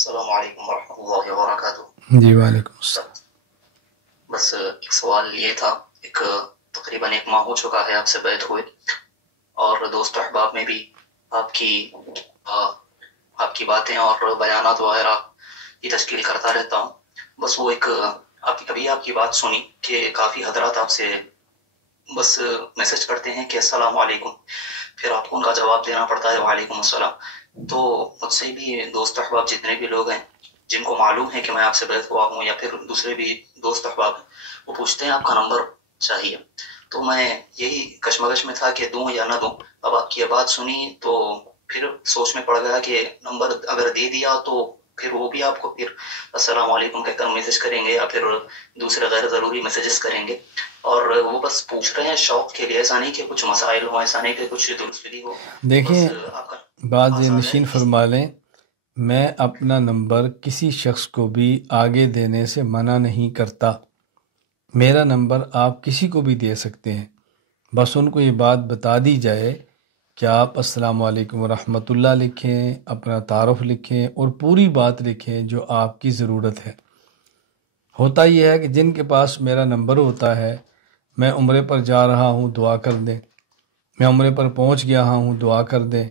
السلام علیکم ورحمۃ اللہ وبرکاتہ۔ جی وعلیکم السلام۔ بس ایک سوال یہ تھا، ایک تقریباً ایک ماہ ہو چکا ہے آپ سے بیعت ہوئے، اور دوست احباب میں بھی آپ کی آپ کی باتیں اور بیانات وغیرہ کی تشکیل کرتا رہتا ہوں۔ بس وہ ایک ابھی آپ کی بات سنی کہ کافی حضرات آپ سے بس میسج کرتے ہیں کہ السلام علیکم، پھر آپ کو ان کا جواب دینا پڑتا ہے وعلیکم السلام۔ تو مجھ سے بھی دوست احباب جتنے بھی لوگ ہیں جن کو معلوم ہے کہ میں آپ سے بیعت ہوا ہوں، یا پھر دوسرے بھی دوست احباب ہیں، وہ پوچھتے ہیں آپ کا نمبر چاہیے۔ تو میں یہی کشمکش میں تھا کہ دوں یا نہ دوں۔ اب آپ کی یہ بات سنی تو پھر سوچ میں پڑ گیا کہ نمبر اگر دے دیا تو پھر وہ بھی آپ کو پھر السلام علیکم کہہ کر میسج کریں گے، یا پھر دوسرے غیر ضروری میسیجز کریں گے، اور وہ بس پوچھ رہے ہیں شوق کے لیے، ایسا نہیں کہ کچھ مسائل ہوں، ایسا نہیں کہ کچھ درست بھی ہو، بس دیکھیں، آپ کا بات یہ آزاد ہے۔ نشین فرما لیں، میں اپنا نمبر کسی شخص کو بھی آگے دینے سے منع نہیں کرتا۔ میرا نمبر آپ کسی کو بھی دے سکتے ہیں، بس ان کو یہ بات بتا دی جائے کہ آپ السلام علیکم ورحمۃ اللہ لکھیں، اپنا تعارف لکھیں اور پوری بات لکھیں جو آپ کی ضرورت ہے۔ ہوتا یہ ہے کہ جن کے پاس میرا نمبر ہوتا ہے، میں عمرے پر جا رہا ہوں دعا کر دیں، میں عمرے پر پہنچ گیا ہوں دعا کر دیں،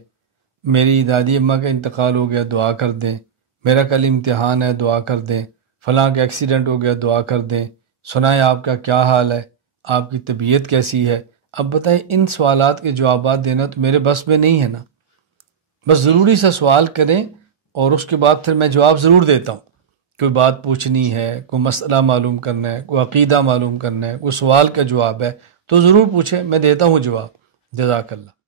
میری دادی اماں کا انتقال ہو گیا دعا کر دیں، میرا کل امتحان ہے دعا کر دیں، فلاں کا ایکسیڈنٹ ہو گیا دعا کر دیں، سنائیں آپ کا کیا حال ہے، آپ کی طبیعت کیسی ہے۔ اب بتائیں، ان سوالات کے جوابات دینا تو میرے بس میں نہیں ہے نا۔ بس جی ضروری سا سوال کریں اور اس کے بعد پھر میں جواب ضرور دیتا ہوں۔ کوئی بات پوچھنی ہے، کوئی مسئلہ معلوم کرنا ہے، کوئی عقیدہ معلوم کرنا ہے، کوئی سوال کا جواب ہے تو ضرور پوچھیں، میں دیتا ہوں جواب۔ جزاک اللہ۔